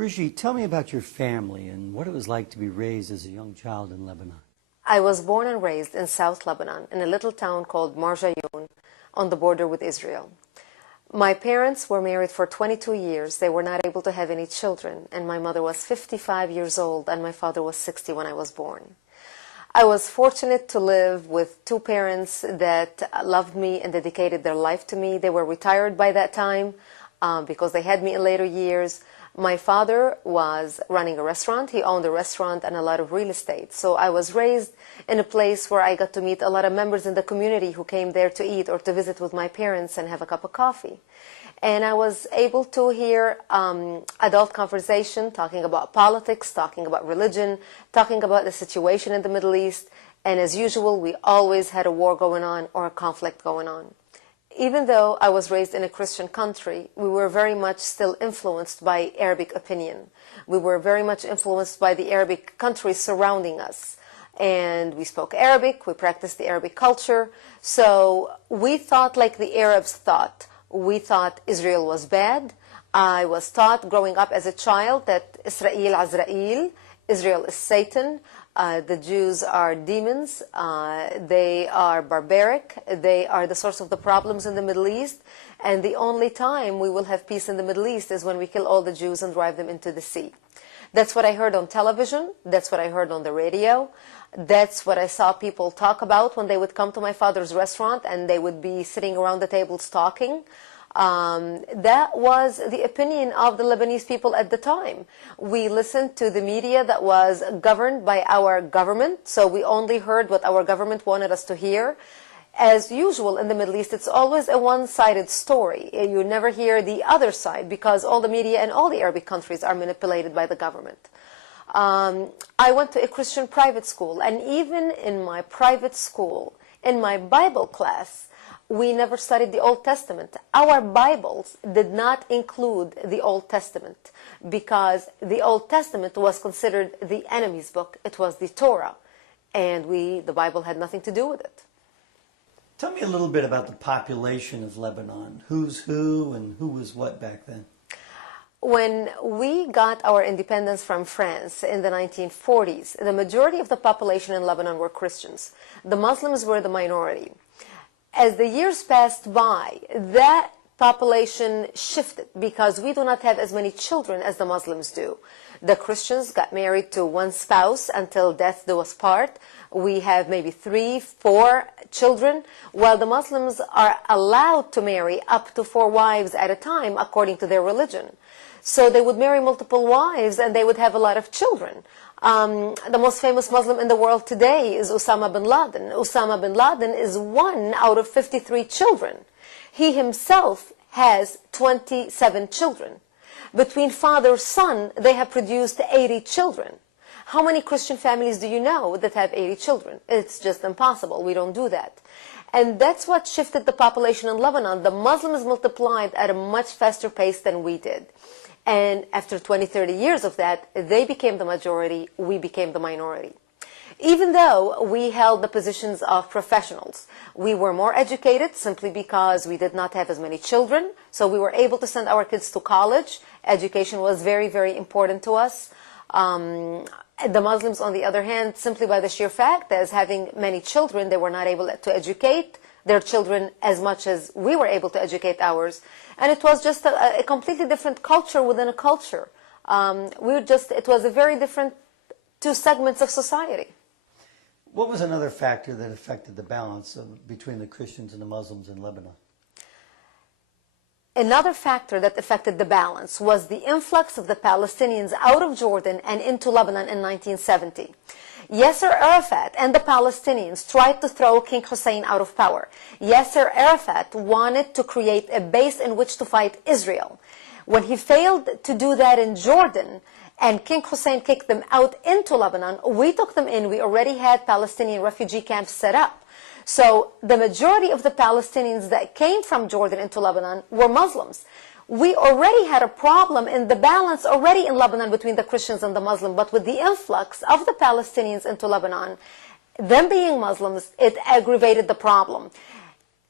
Brigitte, tell me about your family and what it was like to be raised as a young child in Lebanon. I was born and raised in South Lebanon, in a little town called Marjayoun, on the border with Israel. My parents were married for 22 years. They were not able to have any children, and my mother was 55 years old, and my father was 60 when I was born. I was fortunate to live with two parents that loved me and dedicated their life to me. They were retired by that time because they had me in later years. My father was running a restaurant. He owned a restaurant and a lot of real estate. So I was raised in a place where I got to meet a lot of members in the community who came there to eat or to visit with my parents and have a cup of coffee. And I was able to hear adult conversation, talking about politics, talking about religion, talking about the situation in the Middle East. And as usual, we always had a war going on or a conflict going on. Even though I was raised in a Christian country, we were very much still influenced by Arabic opinion. We were very much influenced by the Arabic countries surrounding us. And we spoke Arabic, we practiced the Arabic culture. So we thought like the Arabs thought. We thought Israel was bad. I was taught growing up as a child that Israel, Azrael, Israel is Satan. The Jews are demons. They are barbaric. They are the source of the problems in the Middle East. And the only time we will have peace in the Middle East is when we kill all the Jews and drive them into the sea. That's what I heard on television. That's what I heard on the radio. That's what I saw people talk about when they would come to my father's restaurant and they would be sitting around the tables talking. That was the opinion of the Lebanese people at the time. We listened to the media that was governed by our government, so we only heard what our government wanted us to hear. As usual in the Middle East, it's always a one-sided story. You never hear the other side because all the media and all the Arabic countries are manipulated by the government. I went to a Christian private school, and even in my private school, in my Bible class, we never studied the Old Testament. Our Bibles did not include the Old Testament because the Old Testament was considered the enemy's book. It was the Torah, and the Bible had nothing to do with it. Tell me a little bit about the population of Lebanon. Who's who and who was what back then? When we got our independence from France in the 1940s, the majority of the population in Lebanon were Christians. The Muslims were the minority. As the years passed by, that population shifted because we do not have as many children as the Muslims do. The Christians got married to one spouse until death do us part. We have maybe 3, 4 children, while the Muslims are allowed to marry up to 4 wives at a time according to their religion. So they would marry multiple wives and they would have a lot of children. The most famous Muslim in the world today is Osama bin Laden. Osama bin Laden is 1 out of 53 children. He himself has 27 children. Between father and son, they have produced 80 children. How many Christian families do you know that have 80 children? It's just impossible. We don't do that. And that's what shifted the population in Lebanon. The Muslims multiplied at a much faster pace than we did. And after 20, 30 years of that, they became the majority, we became the minority. Even though we held the positions of professionals, we were more educated simply because we did not have as many children. So we were able to send our kids to college. Education was very, very important to us. The Muslims, on the other hand, simply by the sheer fact that as having many children, they were not able to educate their children as much as we were able to educate ours. And it was just a completely different culture within a culture. It was a very different 2 segments of society. What was another factor that affected the balance between the Christians and the Muslims in Lebanon? Another factor that affected the balance was the influx of the Palestinians out of Jordan and into Lebanon in 1970. Yasser Arafat and the Palestinians tried to throw King Hussein out of power. Yasser Arafat wanted to create a base in which to fight Israel. When he failed to do that in Jordan, and King Hussein kicked them out into Lebanon, we took them in. We already had Palestinian refugee camps set up. So the majority of the Palestinians that came from Jordan into Lebanon were Muslims. We already had a problem in the balance already in Lebanon between the Christians and the Muslims, but with the influx of the Palestinians into Lebanon, them being Muslims, it aggravated the problem.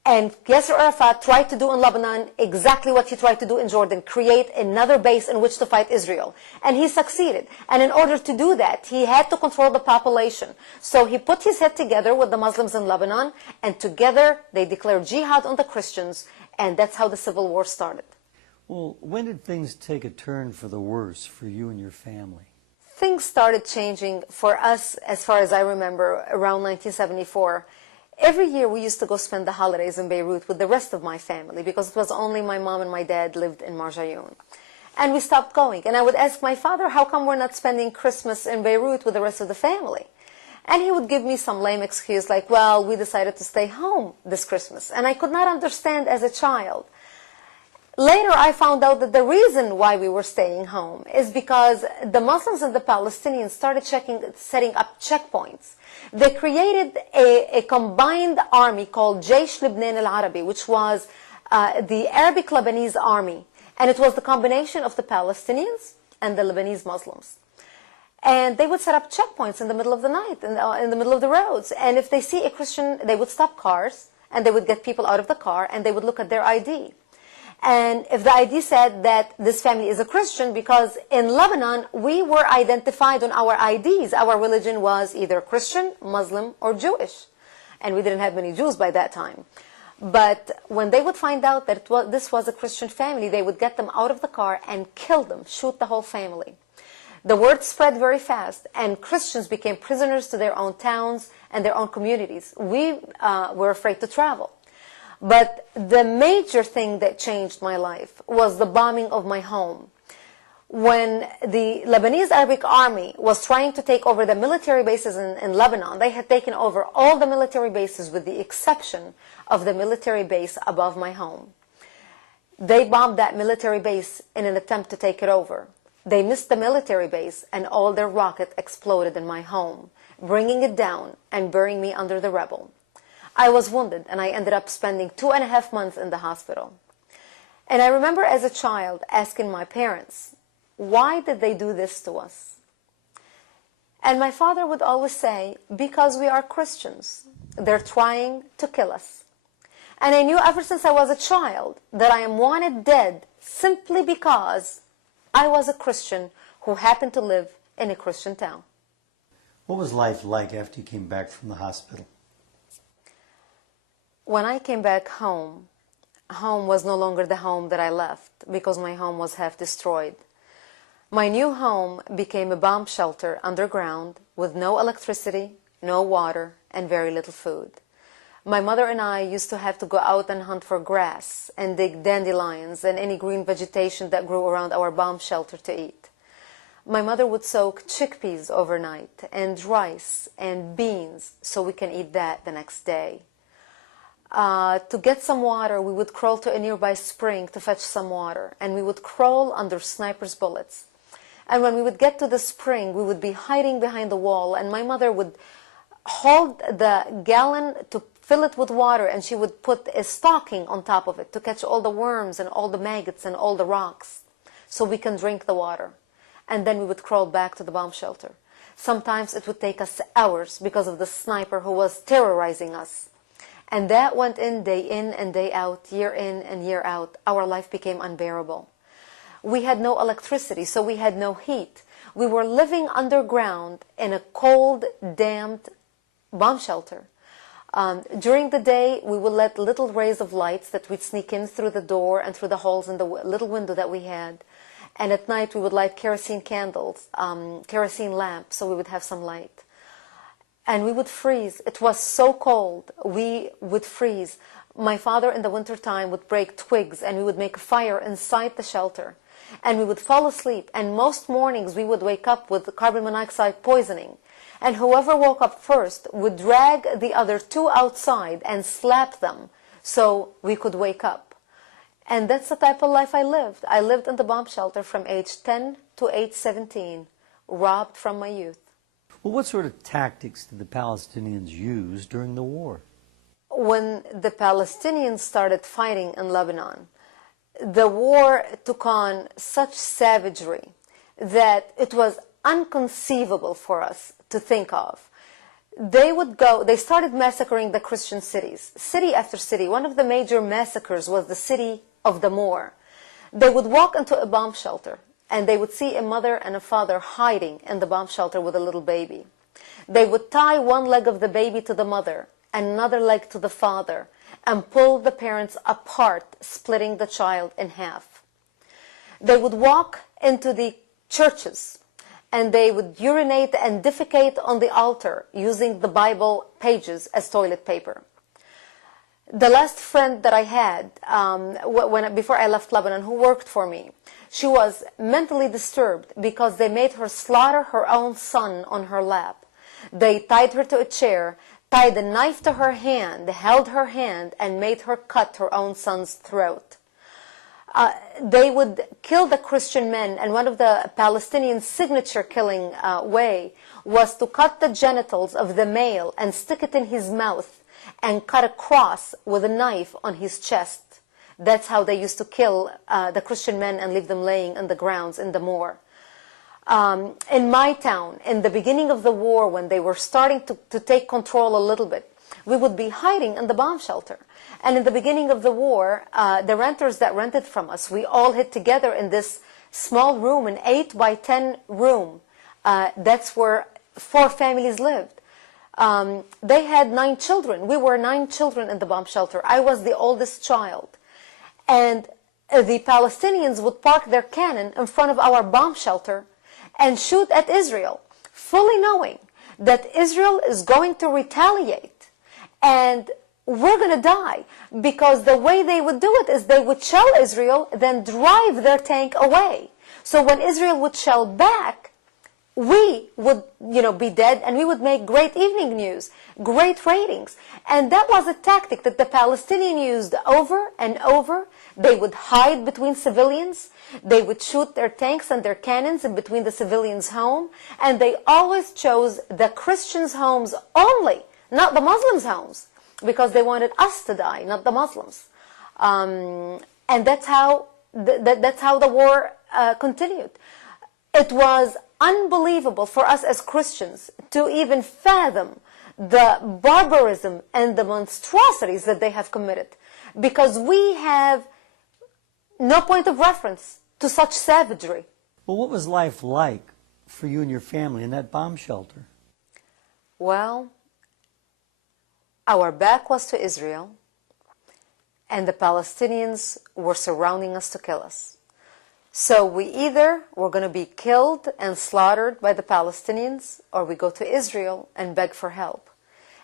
And Yasser Arafat tried to do in Lebanon exactly what he tried to do in Jordan, create another base in which to fight Israel. And he succeeded. And in order to do that, he had to control the population. So he put his head together with the Muslims in Lebanon, and together they declared jihad on the Christians, and that's how the civil war started. Well, when did things take a turn for the worse for you and your family? Things started changing for us, as far as I remember, around 1974. Every year we used to go spend the holidays in Beirut with the rest of my family, because it was only my mom and my dad lived in Marjayoun. And we stopped going. And I would ask my father, how come we're not spending Christmas in Beirut with the rest of the family? And he would give me some lame excuse like, well, we decided to stay home this Christmas. And I could not understand as a child. Later, I found out that the reason why we were staying home is because the Muslims and the Palestinians started setting up checkpoints. They created a combined army called Jaysh Lebanon al-Arabi, which was the Arabic-Lebanese army. And it was the combination of the Palestinians and the Lebanese Muslims. And they would set up checkpoints in the middle of the night, in the middle of the roads. And if they see a Christian, they would stop cars, and they would get people out of the car, and they would look at their ID. And if the ID said that this family is a Christian, because in Lebanon, we were identified on our IDs. Our religion was either Christian, Muslim, or Jewish. And we didn't have many Jews by that time. But when they would find out that this was a Christian family, they would get them out of the car and kill them, shoot the whole family. The word spread very fast, and Christians became prisoners to their own towns and their own communities. We were afraid to travel. But the major thing that changed my life was the bombing of my home. When the Lebanese Arabic army was trying to take over the military bases in Lebanon, they had taken over all the military bases with the exception of the military base above my home. They bombed that military base in an attempt to take it over. They missed the military base, and all their rockets exploded in my home, bringing it down and burying me under the rubble. I was wounded, and I ended up spending 2.5 months in the hospital. And I remember as a child asking my parents, why did they do this to us? And my father would always say, because we are Christians. They're trying to kill us. And I knew ever since I was a child that I am wanted dead simply because I was a Christian who happened to live in a Christian town. What was life like after you came back from the hospital? When I came back home, home was no longer the home that I left because my home was half destroyed. My new home became a bomb shelter underground with no electricity, no water, and very little food. My mother and I used to have to go out and hunt for grass and dig dandelions and any green vegetation that grew around our bomb shelter to eat. My mother would soak chickpeas overnight and rice and beans so we can eat that the next day. To get some water, we would crawl to a nearby spring to fetch some water, and we would crawl under snipers' bullets. And when we would get to the spring, we would be hiding behind the wall, and my mother would hold the gallon to fill it with water, and she would put a stocking on top of it to catch all the worms and all the maggots and all the rocks so we can drink the water. And then we would crawl back to the bomb shelter. Sometimes it would take us hours because of the sniper who was terrorizing us. And that went in and day out, year in and year out. Our life became unbearable. We had no electricity, so we had no heat. We were living underground in a cold, damp bomb shelter. During the day, we would let little rays of lights that we'd sneak in through the door and through the holes in the little window that we had. And at night, we would light kerosene candles, kerosene lamps, so we would have some light. And we would freeze. It was so cold. We would freeze. My father in the wintertime would break twigs, and we would make a fire inside the shelter. And we would fall asleep. And most mornings, we would wake up with carbon monoxide poisoning. And whoever woke up first would drag the other two outside and slap them so we could wake up. And that's the type of life I lived. I lived in the bomb shelter from age 10 to age 17, robbed from my youth. Well, what sort of tactics did the Palestinians use during the war? When the Palestinians started fighting in Lebanon, the war took on such savagery that it was inconceivable for us to think of. they started massacring the Christian cities, city after city. One of the major massacres was the city of Damour. They would walk into a bomb shelter, and they would see a mother and a father hiding in the bomb shelter with a little baby. They would tie one leg of the baby to the mother, and another leg to the father, and pull the parents apart, splitting the child in half. They would walk into the churches, and they would urinate and defecate on the altar using the Bible pages as toilet paper. The last friend that I had before I left Lebanon, who worked for me, she was mentally disturbed because they made her slaughter her own son on her lap. They tied her to a chair, tied a knife to her hand, held her hand, and made her cut her own son's throat. They would kill the Christian men, and one of the Palestinian signature killing way was to cut the genitals of the male and stick it in his mouth and cut a cross with a knife on his chest. That's how they used to kill the Christian men and leave them laying on the grounds in the moor. In my town, in the beginning of the war, when they were starting to take control a little bit, we would be hiding in the bomb shelter. And in the beginning of the war, the renters that rented from us, we all hid together in this small room, an 8 by 10 room. That's where 4 families lived. They had 9 children. We were 9 children in the bomb shelter. I was the oldest child. And the Palestinians would park their cannon in front of our bomb shelter and shoot at Israel, fully knowing that Israel is going to retaliate and we're going to die, because the way they would do it is they would shell Israel, then drive their tank away. So when Israel would shell back, we would, be dead, and we would make great evening news, great ratings. And that was a tactic that the Palestinians used over and over. They would hide between civilians. They would shoot their tanks and their cannons in between the civilians' home. And they always chose the Christians' homes only, not the Muslims' homes, because they wanted us to die, not the Muslims. And that's how the war continued. It was unbelievable for us as Christians to even fathom the barbarism and the monstrosities that they have committed, because we have no point of reference to such savagery. Well, what was life like for you and your family in that bomb shelter? Well, our back was to Israel, and the Palestinians were surrounding us to kill us. So we either were going to be killed and slaughtered by the Palestinians, or we go to Israel and beg for help.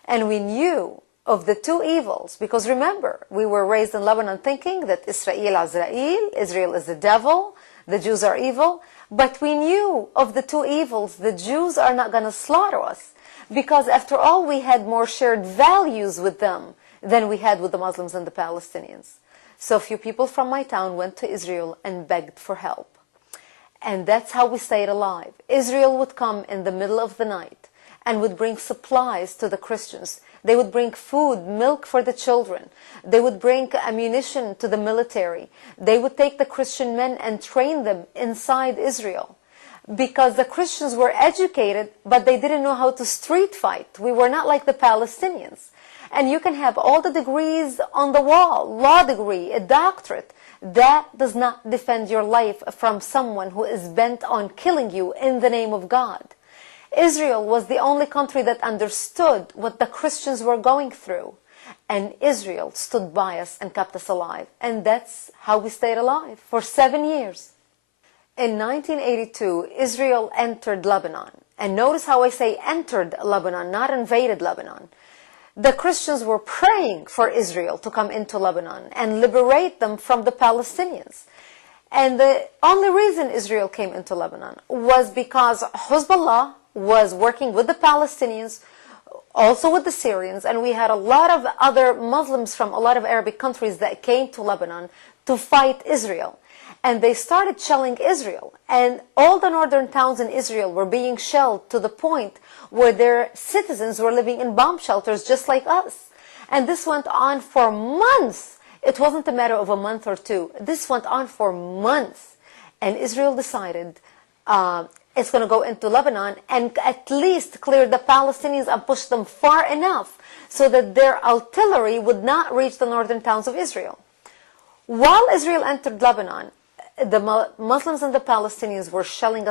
And we knew of the 2 evils, because remember, we were raised in Lebanon thinking that Israel is the devil, the Jews are evil. But we knew of the 2 evils. The Jews are not going to slaughter us, because after all, we had more shared values with them than we had with the Muslims and the Palestinians. So a few people from my town went to Israel and begged for help. And that's how we stayed alive. Israel would come in the middle of the night and would bring supplies to the Christians. They would bring food, milk for the children. They would bring ammunition to the military. They would take the Christian men and train them inside Israel, because the Christians were educated, but they didn't know how to street fight. We were not like the Palestinians. And you can have all the degrees on the wall, law degree, a doctorate. That does not defend your life from someone who is bent on killing you in the name of God. Israel was the only country that understood what the Christians were going through. And Israel stood by us and kept us alive. And that's how we stayed alive for 7 years. In 1982, Israel entered Lebanon. And notice how I say entered Lebanon, not invaded Lebanon. The Christians were praying for Israel to come into Lebanon and liberate them from the Palestinians. And the only reason Israel came into Lebanon was because Hezbollah was working with the Palestinians, also with the Syrians, and we had a lot of other Muslims from a lot of Arabic countries that came to Lebanon to fight Israel. And they started shelling Israel. And all the northern towns in Israel were being shelled to the point where their citizens were living in bomb shelters just like us. And this went on for months. It wasn't a matter of a month or 2. This went on for months. And Israel decided, it's going to go into Lebanon and at least clear the Palestinians and push them far enough so that their artillery would not reach the northern towns of Israel. While Israel entered Lebanon, the Muslims and the Palestinians were shelling